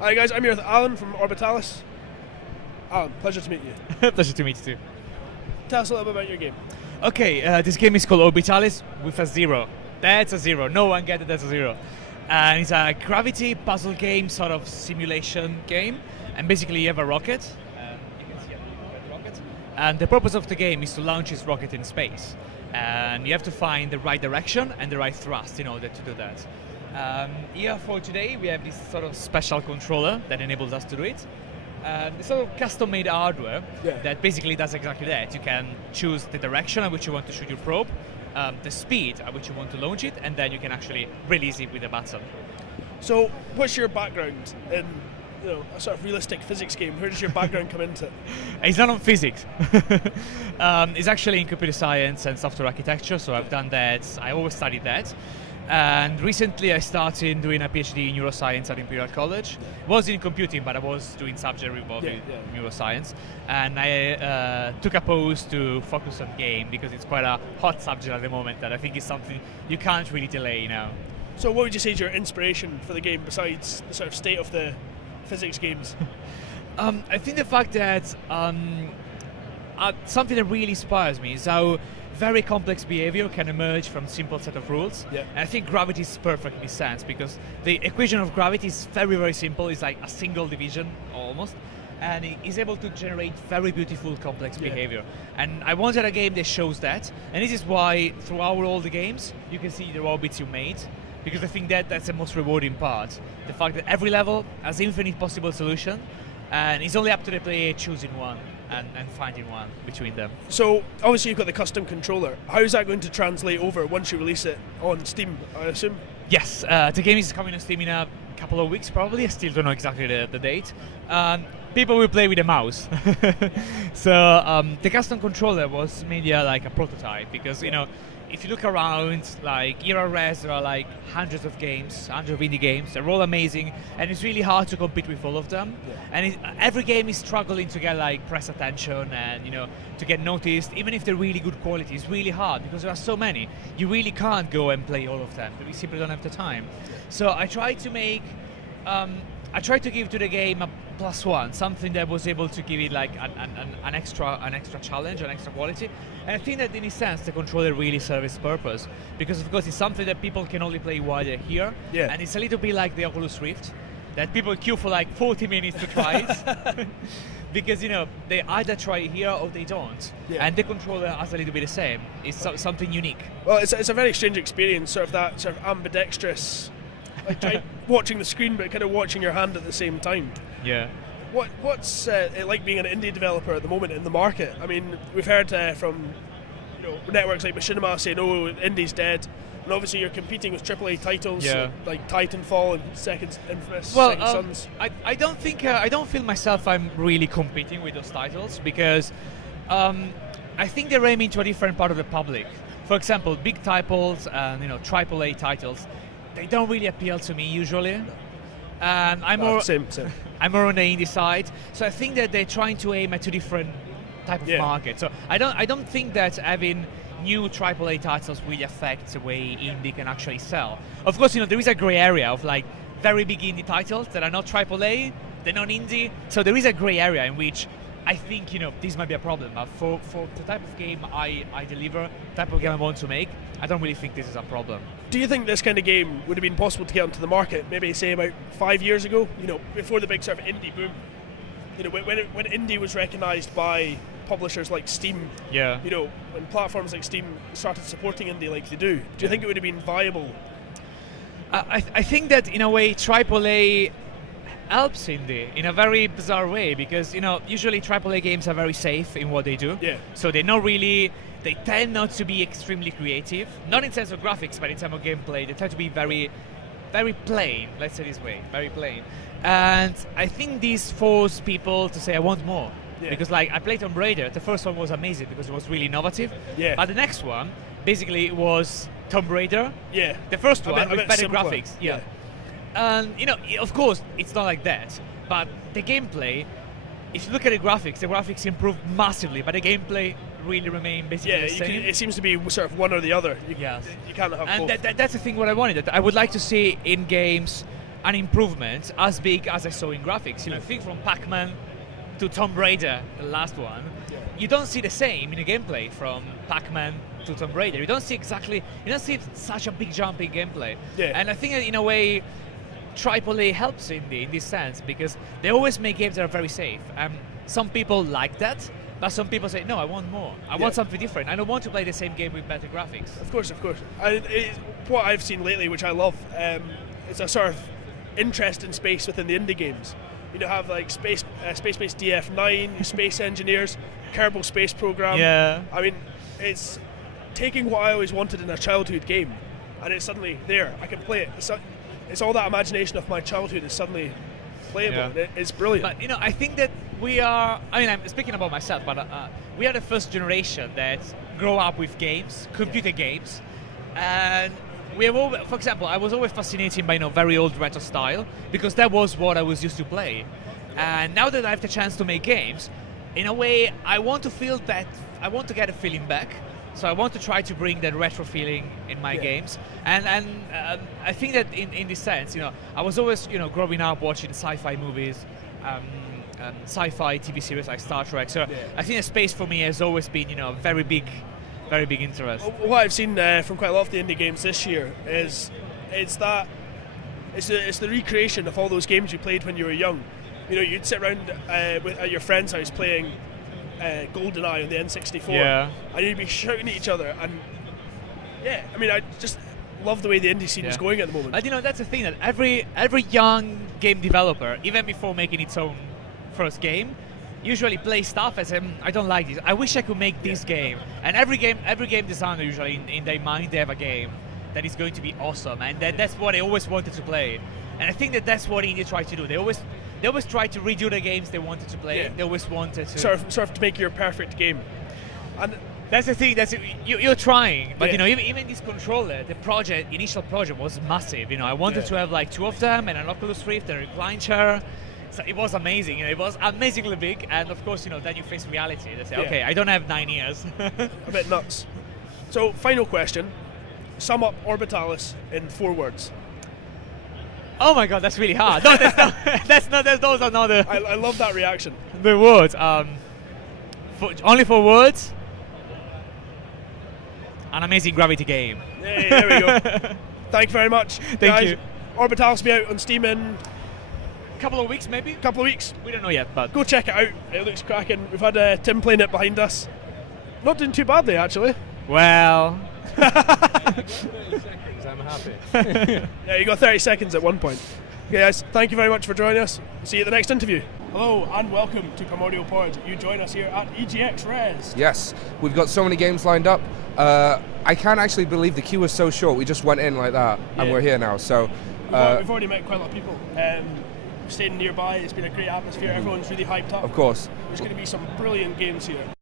Hi guys, I'm here with Alan from Orbitalis. Alan, pleasure to meet you. Pleasure to meet you too. Tell us a little bit about your game. Okay, this game is called Orbitalis with a 0. That's a 0. No one get it, that's a 0. And it's a gravity puzzle game, sort of simulation game. And basically you have a rocket. You can see a rocket. And the purpose of the game is to launch this rocket in space. And you have to find the right direction and the right thrust in order to do that. Here for today we have this sort of special controller that enables us to do it. It's sort of custom-made hardware that basically does exactly that. You can choose the direction at which you want to shoot your probe, the speed at which you want to launch it, and then you can actually release it with a button. So, what's your background in a sort of realistic physics game? Where does your background come into it? It's not on physics. It's actually in computer science and software architecture, so I've done that. I always studied that. And recently I started doing a PhD in neuroscience at Imperial College. It was in computing, but I was doing subject involving neuroscience. And I took a pause to focus on game because it's quite a hot subject at the moment that I think is something you can't really delay now. So what would you say is your inspiration for the game besides the sort of state of the physics games? I think the fact that something that really inspires me is how very complex behavior can emerge from simple set of rules. Yeah. And I think gravity is perfect in this sense because the equation of gravity is very, very simple. It's like a single division almost. And it is able to generate very beautiful complex behavior. And I wanted a game that shows that. And this is why throughout all the games, you can see the orbits you made. Because I think that's the most rewarding part. The fact that every level has infinite possible solution. And it's only up to the player choosing one and finding one between them. So obviously you've got the custom controller. How is that going to translate over once you release it on Steam, I assume? Yes, the game is coming on Steam in a couple of weeks probably. I still don't know exactly the date. People will play with a mouse. So the custom controller was made like a prototype because if you look around, like EGX Rezzed, there are like hundreds of games, hundreds of indie games. They're all amazing, and it's really hard to compete with all of them. Yeah. And every game is struggling to get like press attention and to get noticed. Even if they're really good quality, it's really hard because there are so many. You really can't go and play all of them. We simply don't have the time. So I tried to make. I tried to give to the game a +1, something that was able to give it like an extra challenge, an extra quality. And I think that in a sense the controller really serves its purpose because of course it's something that people can only play while they're here. Yeah. And it's a little bit like the Oculus Rift, that people queue for like 40 minutes to try it. Because they either try it here or they don't. Yeah. And the controller has a little bit the same. It's something unique. Well, it's a very strange experience, sort of that sort of ambidextrous, like watching the screen but kind of watching your hand at the same time. Yeah. What's it like being an indie developer at the moment in the market? I mean, we've heard from networks like Machinima saying, "Oh, indie's dead," and obviously you're competing with AAA titles like Titanfall and Second Sons. I don't think I don't feel myself I'm really competing with those titles because I think they're aiming to a different part of the public. For example, big titles and AAA titles, they don't really appeal to me usually. I'm more same. I'm more on the indie side, so I think that they're trying to aim at two different type of market. So I don't think that having new AAA titles really affects the way indie can actually sell. Of course, there is a gray area of like very big indie titles that are not AAA, they're not indie. So there is a gray area in which I think this might be a problem. For the type of game I deliver, type of game I want to make, I don't really think this is a problem. Do you think this kind of game would have been possible to get onto the market, maybe say about 5 years ago? Before the big sort of indie boom. When indie was recognised by publishers like Steam. Yeah. When platforms like Steam started supporting indie like they do. Do you think it would have been viable? I think that in a way AAA helps indie in a very bizarre way because usually AAA games are very safe in what they do. Yeah. So they tend not to be extremely creative, not in terms of graphics, but in terms of gameplay. They tend to be very, very plain. Let's say this way, very plain. And I think this forced people to say, "I want more." Yeah. Because like I played Tomb Raider, the first one was amazing because it was really innovative. Yeah. But the next one, basically, was Tomb Raider. Yeah. The first one with better simpler graphics. Yeah. And of course, it's not like that. But the gameplay, if you look at the graphics improved massively, but the gameplay really remained basically the same. It seems to be sort of one or the other. You can't have both. And that's the thing what I wanted. That I would like to see in games an improvement as big as I saw in graphics. You know, think from Pac-Man to Tomb Raider, the last one. Yeah. You don't see the same in the gameplay from Pac-Man to Tomb Raider. You don't see such a big jump in gameplay. Yeah. And I think that in a way, AAA helps in this sense, because they always make games that are very safe. Some people like that, but some people say, no, I want more. I want something different. I don't want to play the same game with better graphics. Of course, of course. And what I've seen lately, which I love, is a sort of interest in space within the indie games. You know, have like space-based DF9, Space Engineers, Kerbal Space Program. Yeah. I mean, it's taking what I always wanted in a childhood game, and it's suddenly there. I can play it. It's all that imagination of my childhood is suddenly playable. Yeah. It's brilliant. But you know, I think that we are. I mean, I'm speaking about myself, but we are the first generation that grow up with games, computer games, and we have always, for example, I was always fascinated by very old retro style, because that was what I was used to play. And now that I have the chance to make games, in a way, I want to feel that. I want to get a feeling back. So I want to try to bring that retro feeling in my games, and I think that in this sense, you know, I was always, you know, growing up watching sci-fi movies, sci-fi TV series like Star Trek. So I think that space for me has always been, you know, very big interest. What I've seen from quite a lot of the indie games this year is it's the recreation of all those games you played when you were young. You know, you'd sit around at your friend's house playing GoldenEye on the N64, and you'd be shouting at each other, and I mean, I just love the way the indie scene is going at the moment. And you know, that's the thing, that every young game developer, even before making its own first game, usually plays stuff as I don't like this. I wish I could make this game. And every game designer usually in their mind they have a game that is going to be awesome, and that's what they always wanted to play. And I think that that's what indie try to do. They always try to redo the games they wanted to play. They always wanted to sort of to make your perfect game. And that's the thing. You're trying, but you know, even this controller, the initial project was massive. You know, I wanted to have like 2 of them and an Oculus Rift and a recline chair. So it was amazing. You know, it was amazingly big. And of course, you know, then you face reality. They say, okay, I don't have 9 years. A bit nuts. So, final question: sum up Orbitalis in 4 words. Oh my god, that's really hard. No, those are not the... I love that reaction. The words. Only 4 words. An amazing gravity game. Hey, there we go. Thank you very much. Thank you. Orbitalis will be out on Steam in a couple of weeks, maybe? Couple of weeks. We don't know yet, but... Go check it out. It looks cracking. We've had Tim playing it behind us. Not doing too badly, actually. Well... I'm happy. Yeah, you got 30 seconds at one point. Okay, guys, thank you very much for joining us. See you at the next interview. Hello and welcome to Primordial Pod. You join us here at EGX Rezzed. Yes, we've got so many games lined up. I can't actually believe the queue was so short. We just went in like that, and we're here now. So we've already met quite a lot of people. Staying nearby, it's been a great atmosphere. Everyone's really hyped up. Of course. There's going to be some brilliant games here.